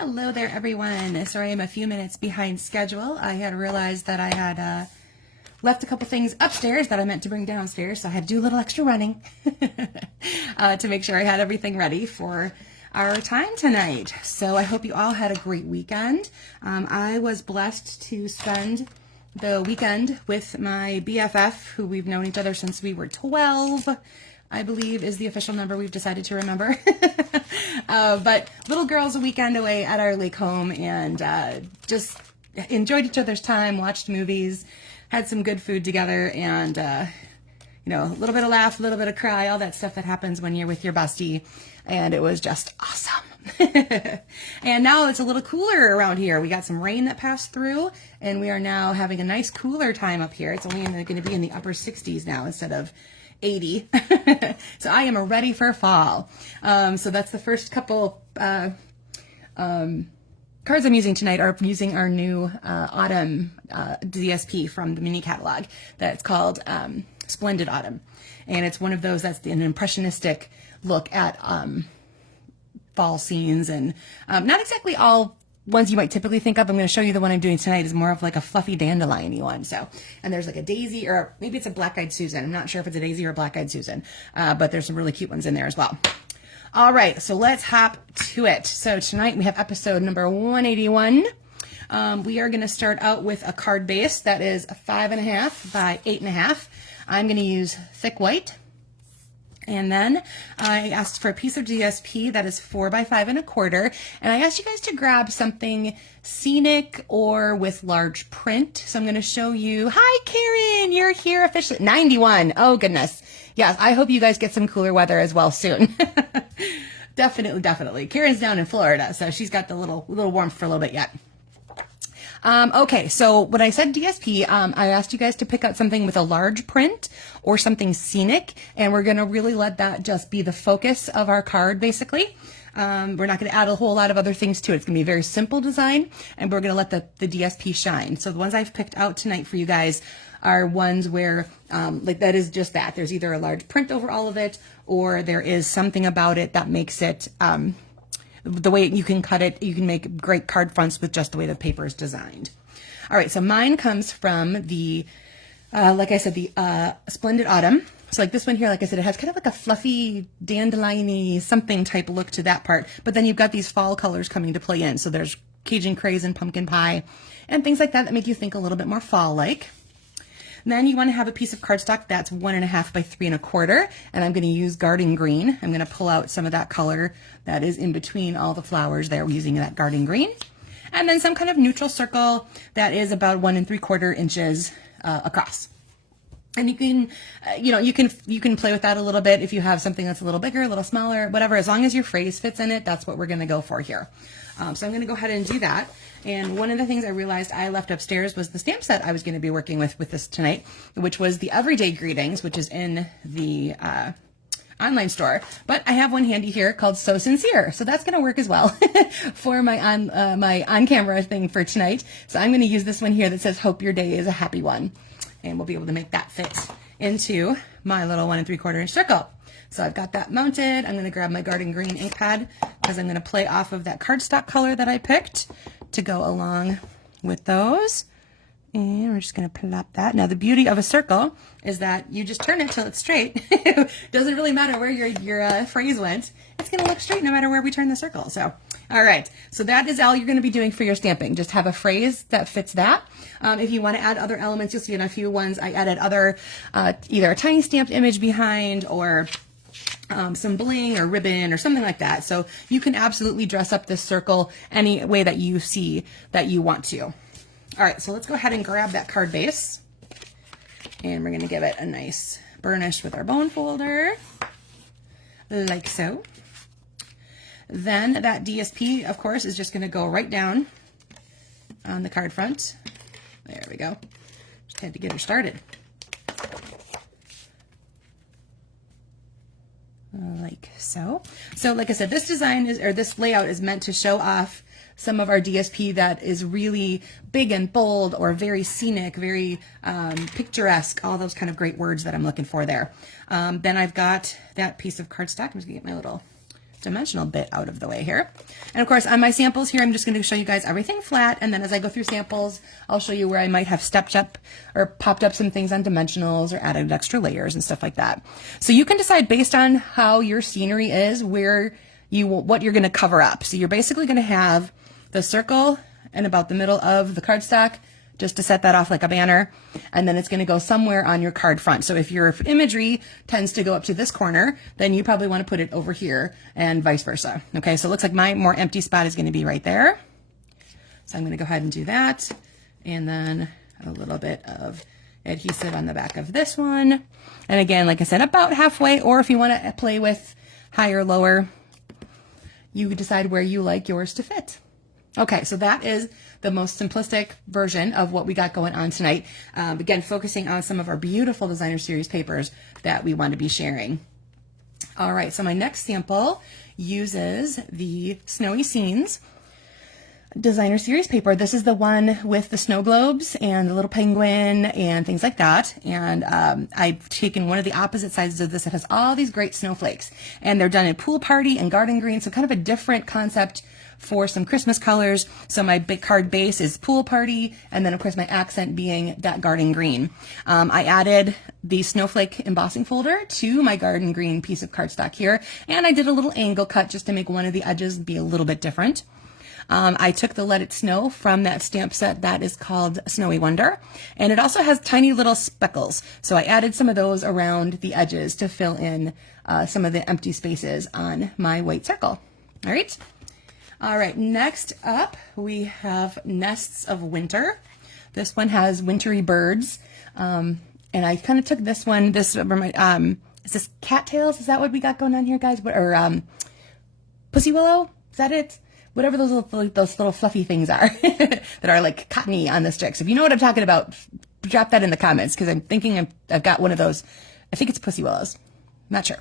Hello there, everyone. Sorry I'm a few minutes behind schedule. I had realized that I had left a couple things upstairs that I meant to bring downstairs, so I had to do a little extra running to make sure I had everything ready for our time tonight. So I hope you all had a great weekend. I was blessed to spend the weekend with my BFF, who we've known each other since we were 12, I believe is the official number we've decided to remember. But little girls a weekend away at our lake home, and just enjoyed each other's time, watched movies, had some good food together, and you know, a little bit of laugh, a little bit of cry, all that stuff that happens when you're with your bestie, and it was just awesome. And now it's a little cooler around here. We got some rain that passed through, and we are now having a nice cooler time up here. It's only going to be in the upper 60s now instead of 80. So I am ready for fall. So that's the first couple cards I'm using tonight are using our new autumn DSP from the mini catalog that's called Splendid Autumn. And it's one of those that's an impressionistic look at fall scenes, and not exactly all ones you might typically think of. I'm going to show you the one I'm doing tonight is more of like a fluffy dandelion-y one. So, and there's like a daisy, or maybe it's a black-eyed Susan. I'm not sure if it's a daisy or a black-eyed Susan, but there's some really cute ones in there as well. All right, so let's hop to it. So tonight we have episode number 181. We are going to start out with a card base that is 5.5 by 8.5. I'm going to use thick white. And then I asked for a piece of DSP that is 4 by 5.25. And I asked you guys to grab something scenic or with large print. So I'm going to show you. Hi, Karen, you're here officially. 91. Oh, goodness. Yes, I hope you guys get some cooler weather as well soon. Definitely. Karen's down in Florida, so she's got the little warmth for a little bit yet. Okay, so when I said DSP, I asked you guys to pick out something with a large print or something scenic, and we're going to really let that just be the focus of our card, basically. We're not going to add a whole lot of other things to it. It's going to be a very simple design, and we're going to let the DSP shine. So the ones I've picked out tonight for you guys are ones where, like that is just that. There's either a large print over all of it, or there is something about it that makes it, the way you can cut it, you can make great card fronts with just the way the paper is designed. All right, so mine comes from the, like I said, the Splendid Autumn. So like this one here, like I said, it has kind of like a fluffy, dandelion-y something type look to that part. But then you've got these fall colors coming to play in. So there's Cajun craze and pumpkin pie and things like that that make you think a little bit more fall-like. Then you want to have a piece of cardstock that's 1.5 by 3.25, and I'm going to use garden green. I'm going to pull out some of that color that is in between all the flowers there using that garden green. And then some kind of neutral circle that is about 1 3/4 inches across. And you can, you can play with that a little bit if you have something that's a little bigger, a little smaller, whatever. As long as your phrase fits in it, that's what we're going to go for here. So I'm going to go ahead and do that. And one of the things I realized I left upstairs was the stamp set I was going to be working with this tonight, which was the Everyday Greetings, which is in the online store. But I have one handy here called So Sincere. So that's going to work as well for my on-camera thing for tonight. So I'm going to use this one here that says, Hope Your Day is a Happy One. And we'll be able to make that fit into my little 1 3/4 inch circle. So I've got that mounted. I'm going to grab my garden green ink pad because I'm going to play off of that cardstock color that I picked to go along with those. And we're just going to plop that. Now the beauty of a circle is that you just turn it till it's straight. Doesn't really matter where your phrase went. It's going to look straight no matter where we turn the circle. So, all right. So that is all you're going to be doing for your stamping. Just have a phrase that fits that. If you want to add other elements, you'll see in a few ones I added other, either a tiny stamped image behind or some bling or ribbon or something like that. So you can absolutely dress up this circle any way that you see that you want to. All right, so let's go ahead and grab that card base, and we're going to give it a nice burnish with our bone folder, like so. Then that DSP, of course, is just going to go right down on the card front. There we go. Just had to get her started. Like so. So like I said, this design is, or this layout is meant to show off some of our DSP that is really big and bold or very scenic, very picturesque, all those kind of great words that I'm looking for there. Then I've got that piece of cardstock. I'm just gonna get my little dimensional bit out of the way here. And of course, on my samples here, I'm just going to show you guys everything flat. And then as I go through samples, I'll show you where I might have stepped up or popped up some things on dimensionals or added extra layers and stuff like that. So you can decide based on how your scenery is, what you're going to cover up. So you're basically going to have the circle and about the middle of the cardstock, just to set that off like a banner. And then it's going to go somewhere on your card front. So if your imagery tends to go up to this corner, then you probably want to put it over here and vice versa. Okay, so it looks like my more empty spot is going to be right there. So I'm going to go ahead and do that. And then a little bit of adhesive on the back of this one. And again, like I said, about halfway, or if you want to play with higher, lower, you decide where you like yours to fit. Okay, so that is the most simplistic version of what we got going on tonight. Again, focusing on some of our beautiful designer series papers that we want to be sharing. All right, so my next sample uses the Snowy Scenes designer series paper. This is the one with the snow globes and the little penguin and things like that. And I've taken one of the opposite sides of this that has all these great snowflakes, and they're done in pool party and garden green. So kind of a different concept for some Christmas colors. So my big card base is pool party, and then of course my accent being that garden green. I added the snowflake embossing folder to my garden green piece of cardstock here, and I did a little angle cut just to make one of the edges be a little bit different. I took the Let It Snow from that stamp set that is called Snowy Wonder, and it also has tiny little speckles. So I added some of those around the edges to fill in some of the empty spaces on my white circle. All right. All right, next up we have Nests of Winter. This one has wintry birds, and I kind of took this one. Is this cattails? Is that what we got going on here, guys? Or pussy willow? Is that it? Whatever those little fluffy things are that are like cottony on the sticks. If you know what I'm talking about, drop that in the comments, because I'm thinking I've got one of those. I think it's pussy willows. Not sure.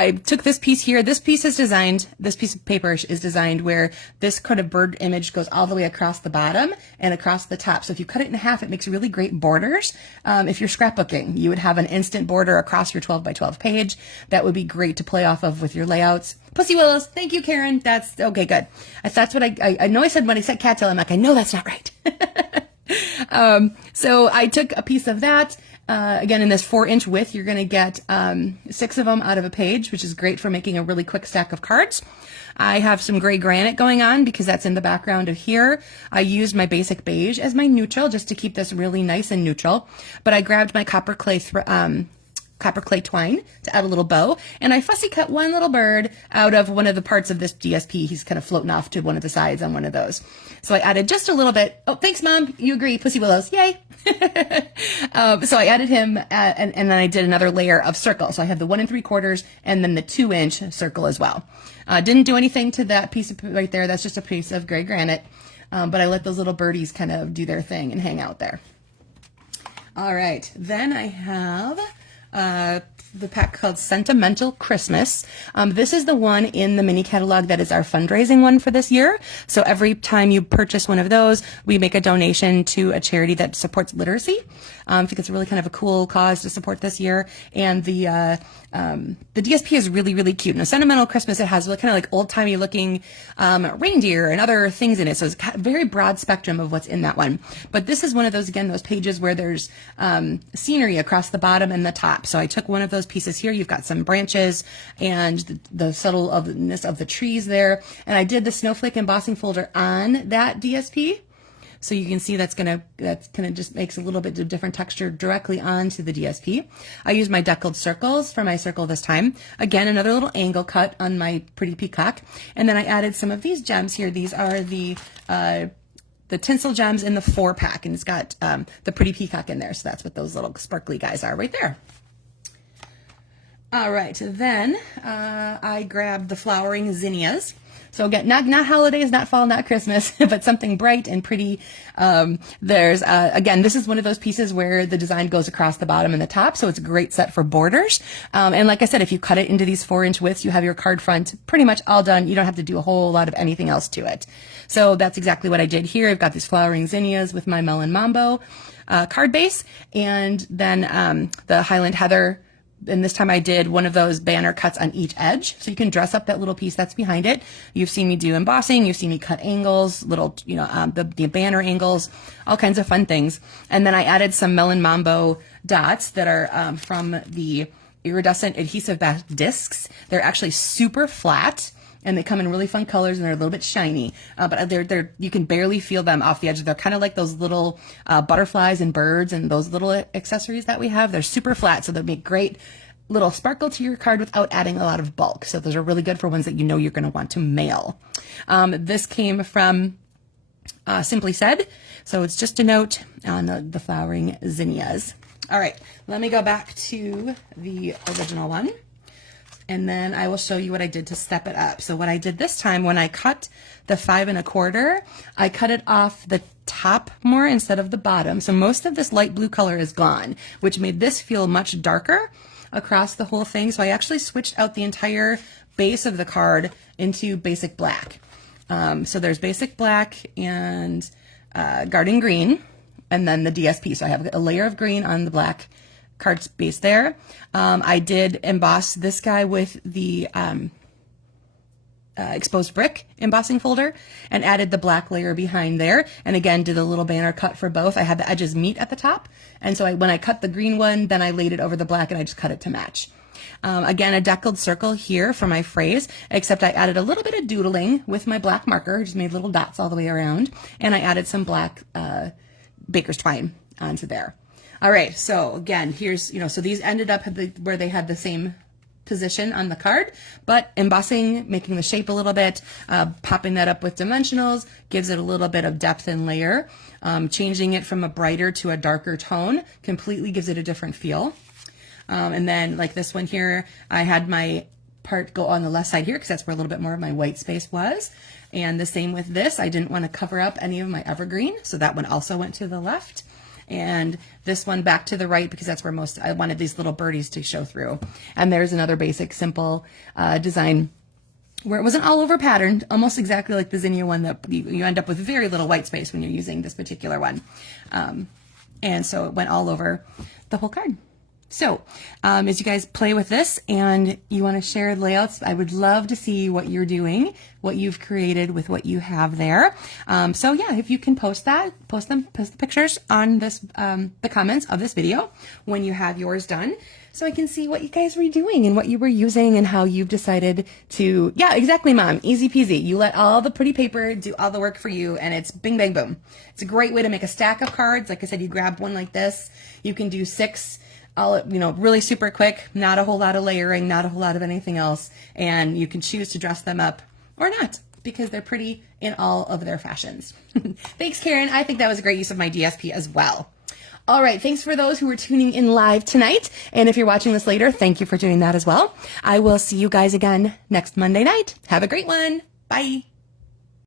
I took this piece here. This piece of paper is designed where this kind of bird image goes all the way across the bottom and across the top. So if you cut it in half, it makes really great borders. If you're scrapbooking, you would have an instant border across your 12 by 12 page. That would be great to play off of with your layouts. Pussy willows. Thank you, Karen. That's okay. Good. That's what I know I said when I said cattail. I'm like, I know that's not right. So I took a piece of that. Again, in this 4-inch width, you're going to get 6 of them out of a page, which is great for making a really quick stack of cards. I have some gray granite going on because that's in the background of here. I used my basic beige as my neutral just to keep this really nice and neutral. But I grabbed my copper clay twine to add a little bow, and I fussy cut one little bird out of one of the parts of this DSP. He's kind of floating off to one of the sides on one of those. So I added just a little bit. Oh, thanks, Mom. You agree. Pussy willows. Yay. So I added him, and then I did another layer of circle. So I have the 1 3/4 and then the 2-inch circle as well. Didn't do anything to that piece right there. That's just a piece of gray granite. But I let those little birdies kind of do their thing and hang out there. All right. Then I have the pack called Sentimental Christmas. This is the one in the mini catalog that is our fundraising one for this year. So every time you purchase one of those, we make a donation to a charity that supports literacy. I think it's really kind of a cool cause to support this year. And the DSP is really, really cute. Now, Sentimental Christmas, it has kind of like old-timey looking reindeer and other things in it. So it's got a very broad spectrum of what's in that one. But this is one of those, again, those pages where there's scenery across the bottom and the top. So I took one of those pieces here. You've got some branches and the subtleness of the trees there. And I did the snowflake embossing folder on that DSP. So you can see that kind of just makes a little bit of different texture directly onto the DSP. I used my deckled circles for my circle this time. Again, another little angle cut on my pretty peacock. And then I added some of these gems here. These are the tinsel gems in the 4-pack, and it's got the pretty peacock in there. So that's what those little sparkly guys are right there. All right, then I grabbed the flowering zinnias. So again, not holidays, not fall, not Christmas, but something bright and pretty. There's, again, this is one of those pieces where the design goes across the bottom and the top, so it's a great set for borders. And like I said, if you cut it into these 4-inch widths, you have your card front pretty much all done. You don't have to do a whole lot of anything else to it. So that's exactly what I did here. I've got these flowering zinnias with my Melon Mambo card base, and then the Highland Heather and this time I did one of those banner cuts on each edge. So you can dress up that little piece that's behind it. You've seen me do embossing. You've seen me cut angles, little, the banner angles, all kinds of fun things. And then I added some Melon Mambo dots that are from the iridescent adhesive backed discs. They're actually super flat, and they come in really fun colors, and they're a little bit shiny, but they're you can barely feel them off the edge. They're kind of like those little butterflies and birds and those little accessories that we have. They're super flat, so they'll make great little sparkle to your card without adding a lot of bulk. So those are really good for ones that you know you're going to want to mail. This came from Simply Said, so it's just a note on the flowering zinnias. All right, let me go back to the original one, and then I will show you what I did to step it up. So what I did this time, when I cut the 5 1/4, I cut it off the top more instead of the bottom. So most of this light blue color is gone, which made this feel much darker across the whole thing. So I actually switched out the entire base of the card into basic black. So there's basic black and garden green, and then the DSP. So I have a layer of green on the black card base there. I did emboss this guy with the exposed brick embossing folder and added the black layer behind there. And again, did a little banner cut for both. I had the edges meet at the top. And so when I cut the green one, then I laid it over the black and I just cut it to match. Again, a deckled circle here for my phrase, except I added a little bit of doodling with my black marker, just made little dots all the way around. And I added some black baker's twine onto there. All right, so again, here's, so these ended up where they had the same position on the card, but embossing, making the shape a little bit, popping that up with dimensionals, gives it a little bit of depth and layer. Changing it from a brighter to a darker tone completely gives it a different feel. And then like this one here, I had my part go on the left side here because that's where a little bit more of my white space was. And the same with this, I didn't want to cover up any of my evergreen, so that one also went to the left. And this one back to the right because that's where I wanted these little birdies to show through. And there's another basic, simple design where it wasn't all over patterned, almost exactly like the zinnia one that you end up with very little white space when you're using this particular one. And so it went all over the whole card. So as you guys play with this and you want to share layouts, I would love to see what you're doing, what you've created with what you have there. So yeah, if you can post the pictures on this, the comments of this video when you have yours done, so I can see what you guys were doing and what you were using and how you've decided to, yeah, exactly, Mom, easy peasy. You let all the pretty paper do all the work for you, and it's bing, bang, boom. It's a great way to make a stack of cards. Like I said, you grab one like this, you can do 6, all, really super quick, not a whole lot of layering, not a whole lot of anything else, and you can choose to dress them up or not because they're pretty in all of their fashions. Thanks, Karen. I think that was a great use of my DSP as well. All right, thanks for those who were tuning in live tonight, and if you're watching this later, thank you for doing that as well. I will see you guys again next Monday night. Have a great one. Bye.